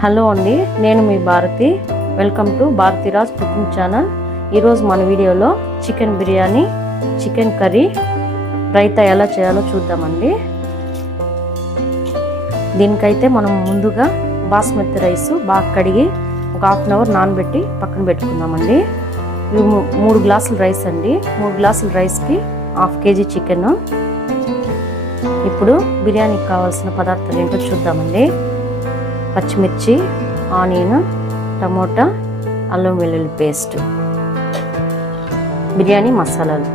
Hello అండి, నేను మీ Bharati. Welcome to Bharatiraj cooking channel. ఈరోజు మన వీడియోలో chicken biryani, chicken curry, raita ఎలా చేయాలో చూద్దామండి. దీనికైతే మనం ముందుగా బాస్మతి రైస్ బాగా కడిగి ఒక హాఫ్ అన్ అవర్ నానబెట్టి పక్కన పెట్టుకుందామండి. ఇవి 3 గ్లాసుల రైస్ అండి. 3 గ్లాసుల రైస్కి హాఫ్ కేజీ చికెన్. ఇప్పుడు బిర్యానీకి కావాల్సిన పదార్థాలు ఏంటో చూద్దామండి. పచ్చిమిర్చి, ఆనియన్, టమోటా, అల్లం వెల్లుల్లి పేస్ట్, బిర్యానీ మసాలాలు.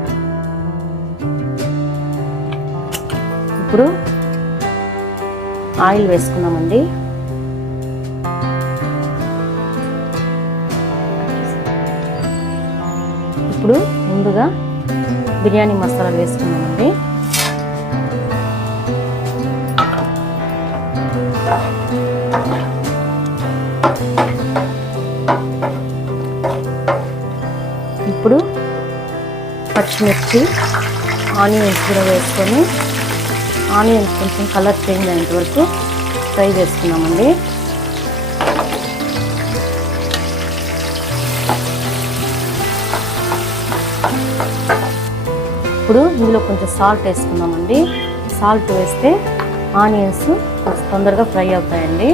ఇప్పుడు ఆయిల్ వేసుకున్నామండి. ఇప్పుడు ముందుగా బిర్యానీ మసాలాలు వేసుకున్నామండి. ఇప్పుడు పచ్చిమిర్చి, ఆనియన్స్ కూడా వేసుకొని ఆనియన్స్ కొంచెం కలర్ చేంజ్ అయ్యేంత వరకు ఫ్రై చేసుకున్నామండి. ఇప్పుడు ఇందులో కొంచెం సాల్ట్ వేసుకున్నామండి. సాల్ట్ వేస్తే ఆనియన్స్ కొంచెం తొందరగా ఫ్రై అవుతాయండి.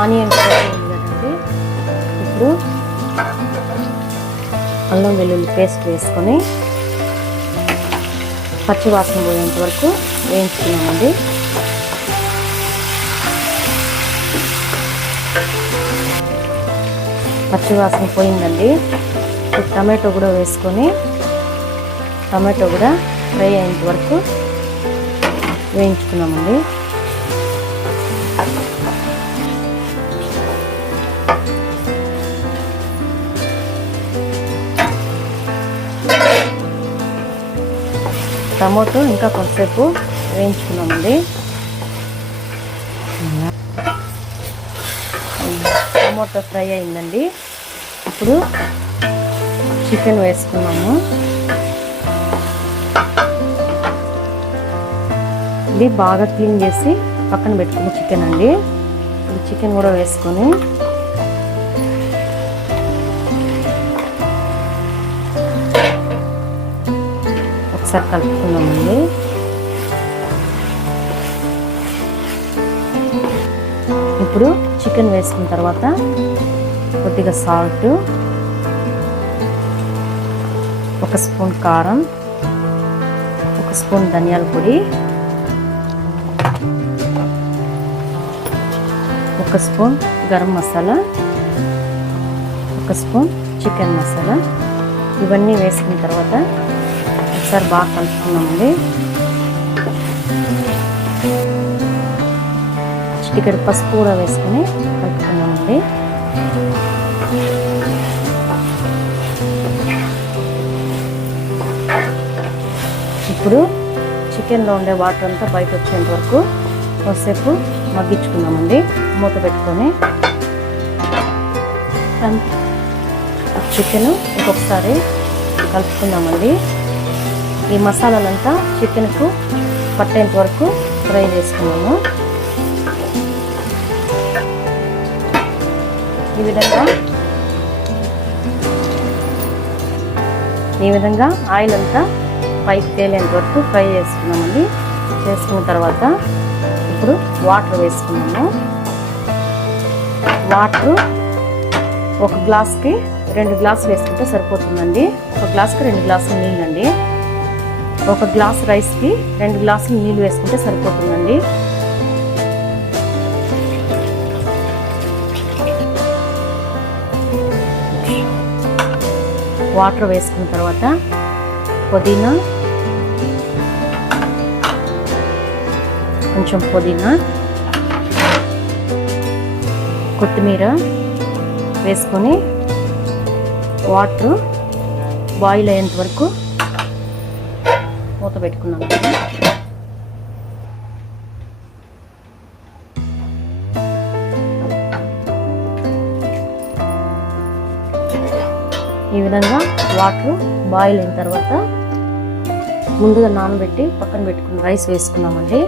ఆనియన్ ఫ్రై అయింది కదండి. ఇప్పుడు అల్లం వెల్లుల్లి పేస్ట్ వేసుకొని పచ్చి వాసన పోయేంత వరకు వేయించుకున్నామండి. పచ్చి వాసన పోయిందండి. ఇప్పుడు టమాటో కూడా వేసుకొని టమాటో కూడా ఫ్రై అయ్యేంత వరకు వేయించుకున్నామండి. టమోటో ఇంకా కొంతసేపు వేయించుకున్నామండి. టమోటో ఫ్రై అయిందండి. ఇప్పుడు చికెన్ వేసుకున్నాము. ఇది బాగా క్లీన్ చేసి పక్కన పెట్టుకున్న చికెన్ అండి. ఈ చికెన్ కూడా వేసుకొని ఒకసారి కలుపుకున్నామండి. ఇప్పుడు చికెన్ వేసుకున్న తర్వాత కొద్దిగా సాల్ట్, 1 స్పూన్ కారం, 1 స్పూన్ ధనియాల పొడి, 1 spoon garam masala, 1 spoon chicken masala. ఇవన్నీ వేసుకున్న తర్వాత ఒకసారి బాగా కలుపుకున్నామండి. చిటికెడు పసుపు కూడా వేసుకొని కలుపుకున్నామండి. ఇప్పుడు చికెన్లో ఉండే వాటర్ అంతా బయట వచ్చేంత వరకు కొద్దిసేపు మగ్గించుకున్నామండి. మూత పెట్టుకొని చికెన్ ఇంకొకసారి కలుపుకుందామండి. ఈ మసాలాలంతా చికెన్కు పట్టేంత వరకు ఫ్రై చేసుకున్నాము. ఈ విధంగా ఆయిల్ అంతా పైకి తేలేంత వరకు ఫ్రై చేసుకున్నామండి. చేసుకున్న తర్వాత ఇప్పుడు వాటర్ వేసుకున్నాము. వాటర్ 1 గ్లాస్కి 2 గ్లాసులు వేసుకుంటే సరిపోతుందండి. 1 గ్లాస్కి 2 గ్లాసులు నీళ్ళండి. 1 గ్లాస్ రైస్కి 2 గ్లాసులు నీళ్ళు వేసుకుంటే సరిపోతుందండి. వాటర్ వేసుకున్న తర్వాత పుదీనా, కొంచెం పుదీనా, కొత్తిమీర వేసుకొని వాటర్ బాయిల్ అయ్యేంత వరకు మూత పెట్టుకున్నాం. ఈ విధంగా వాటర్ బాయిల్ అయిన తర్వాత ముందుగా నానబెట్టి పక్కన పెట్టుకున్న రైస్ వేసుకున్నామండి.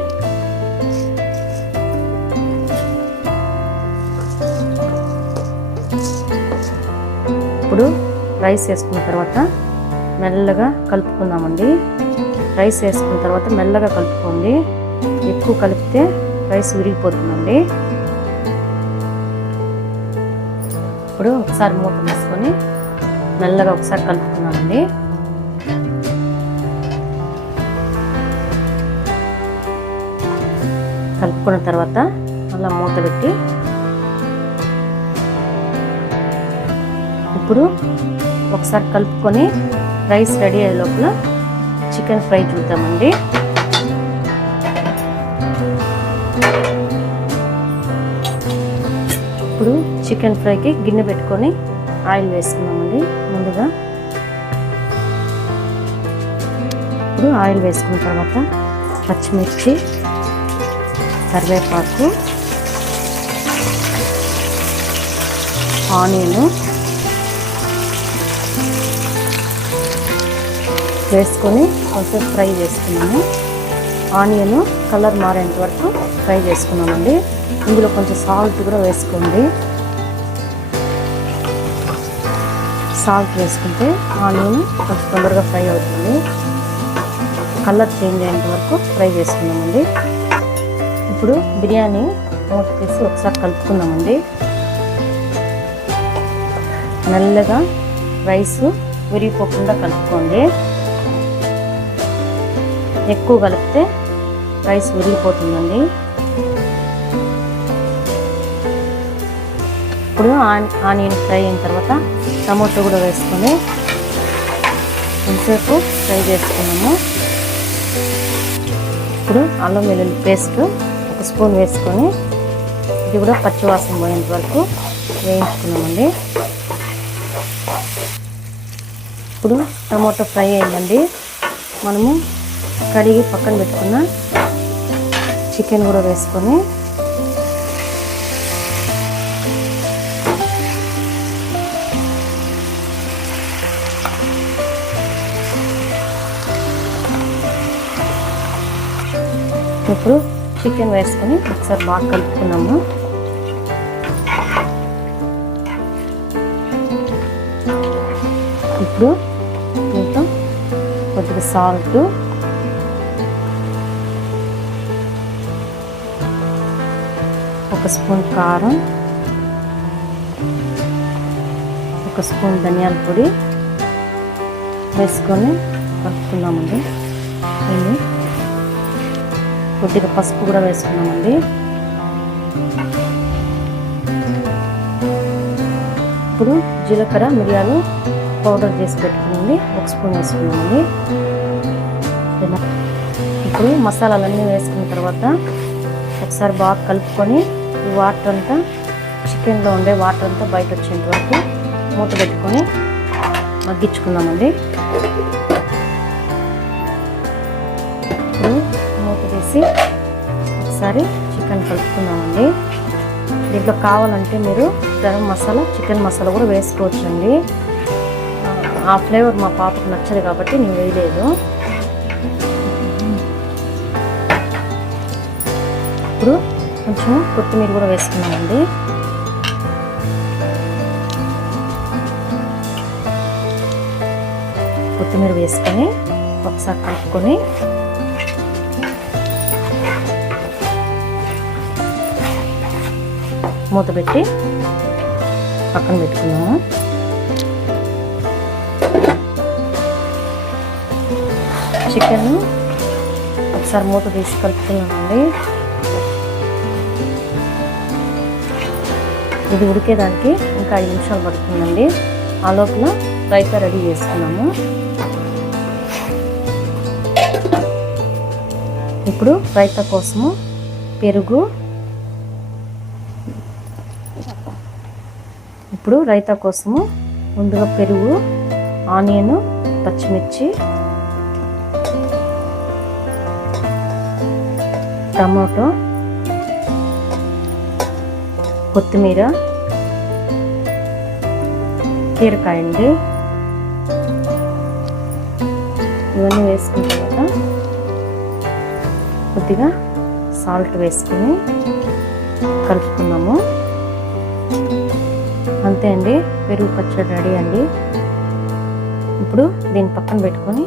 ఇప్పుడు రైస్ వేసుకున్న తర్వాత మెల్లగా కలుపుకుందామండి. రైస్ వేసుకున్న తర్వాత మెల్లగా కలుపుకోండి. ఎక్కువ కలిపితే రైస్ విరిగిపోతుందండి. ఇప్పుడు ఒకసారి మూత వేసుకొని మెల్లగా ఒకసారి కలుపుకున్నామండి. కలుపుకున్న తర్వాత అలా మూత పెట్టి ఇప్పుడు ఒకసారి కలుపుకొని రైస్ రెడీ అయ్యే లోపల చికెన్ ఫ్రై చూద్దామండి. ఇప్పుడు చికెన్ ఫ్రైకి గిన్నె పెట్టుకొని ఆయిల్ వేసుకున్నామండి. ముందుగా ఇప్పుడు ఆయిల్ వేసుకున్న తర్వాత పచ్చిమిర్చి, కరివేపాకు, ఆనియన్ వేసుకొని కొంచెం ఫ్రై చేసుకున్నాము. ఆనియన్ కలర్ మారేంత వరకు ఫ్రై చేసుకున్నామండి. ఇందులో కొంచెం సాల్ట్ కూడా వేసుకోండి. సాల్ట్ వేసుకుంటే ఆనియన్ కొంచెం తొందరగా ఫ్రై అవుతుంది. కలర్ చేంజ్ అయ్యేంత వరకు ఫ్రై చేసుకున్నామండి. ఇప్పుడు బిర్యానీ మూత తీసి ఒకసారి కలుపుకుందామండి. మెల్లగా రైస్ విరిగిపోకుండా కలుపుకోండి. ఎక్కువ కలిపితే రైస్ విరిగిపోతుందండి. ఇప్పుడు ఆనియన్ ఫ్రై అయిన తర్వాత టమాటో కూడా వేసుకొని కొంచెంసేపు ఫ్రై చేసుకున్నాము. ఇప్పుడు అల్లం వెల్లుల్లి పేస్ట్ 1 స్పూన్ వేసుకొని ఇది కూడా పచ్చివాసన పోయేంత వరకు వేయించుకున్నామండి. ఇప్పుడు టమాటో ఫ్రై అయిందండి. మనము కడిగి పక్కన పెట్టుకున్న చికెన్ కూడా వేసుకొని ఇప్పుడు చికెన్ వేసుకొని ఒకసారి బాగా కలుపుకున్నాము. ఇప్పుడు దీంట్లో కొద్దిగా సాల్ట్, ఒక స్పూన్ కారం, 1 స్పూన్ ధనియాల పొడి వేసుకొని కలుపుకున్నామండి. కొద్దిగా పసుపు కూడా వేసుకున్నామండి. ఇప్పుడు జీలకర్ర మిరియాలు పౌడర్ చేసి పెట్టుకుని 1 స్పూన్ వేసుకున్నామండి. ఇప్పుడు మసాలాలన్నీ వేసుకున్న తర్వాత ఒకసారి బాగా కలుపుకొని ఈ వాటర్ అంతా చికెన్లో ఉండే వాటర్ అంతా బయట వచ్చేంత వరకు మూత పెట్టుకొని మగ్గించుకున్నామండి. ఇప్పుడు మూత తీసి ఒకసారి చికెన్ కలుపుకున్నామండి. దీంట్లో కావాలంటే మీరు గరం మసాలా, చికెన్ మసాలా కూడా వేసుకోవచ్చండి. ఆ ఫ్లేవర్ మా పాపకు నచ్చదు కాబట్టి నేను వేయలేదు. ఇప్పుడు కొంచెం కొత్తిమీర కూడా వేసుకున్నామండి. కొత్తిమీర వేసుకొని ఒకసారి కలుపుకొని మూత పెట్టి పక్కన పెట్టుకున్నాము. చికెన్ ఒకసారి మూత తీసి కలుపుకున్నామండి. ఇది ఉడికేదానికి ఇంకా 5 నిమిషాలు పడుతుందండి. ఆ లోపల రైతా రెడీ చేసుకున్నాము. ఇప్పుడు రైతా కోసము పెరుగు, ముందుగా పెరుగు, ఆనియన్, పచ్చిమిర్చి, టమాటో, కొత్తిమీర, కీరకాయ అండి. ఇవన్నీ వేసుకున్న తర్వాత కొద్దిగా సాల్ట్ వేసుకొని కలుపుకున్నాము. అంతే అండి, పెరుగు పచ్చడి రెడీ అండి. ఇప్పుడు దీన్ని పక్కన పెట్టుకొని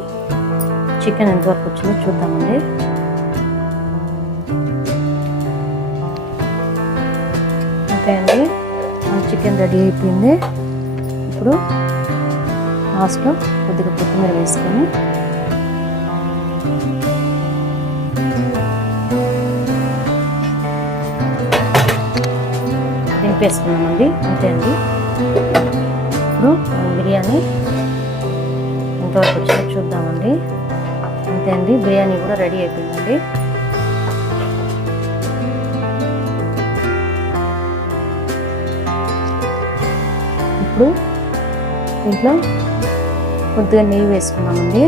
చికెన్ ఎంతవరకు వచ్చిందో చూద్దామండి. అంతే అండి, మన చికెన్ రెడీ అయిపోయింది. ఇప్పుడు లాస్ట్లో కొద్దిగా కొత్తిమీర వేసుకొని దింపేసుకున్నామండి. అంతే అండి, ఇప్పుడు బిర్యానీ ఎంతవరకు వచ్చిందో చూద్దామండి. అంతే అండి, బిర్యానీ కూడా రెడీ అయిపోయిందండి. ఇప్పుడు దీంట్లో కొద్దిగా నెయ్యి వేసుకున్నామండి.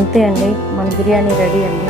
అంతే అండి, మన బిర్యానీ రెడీ అండి.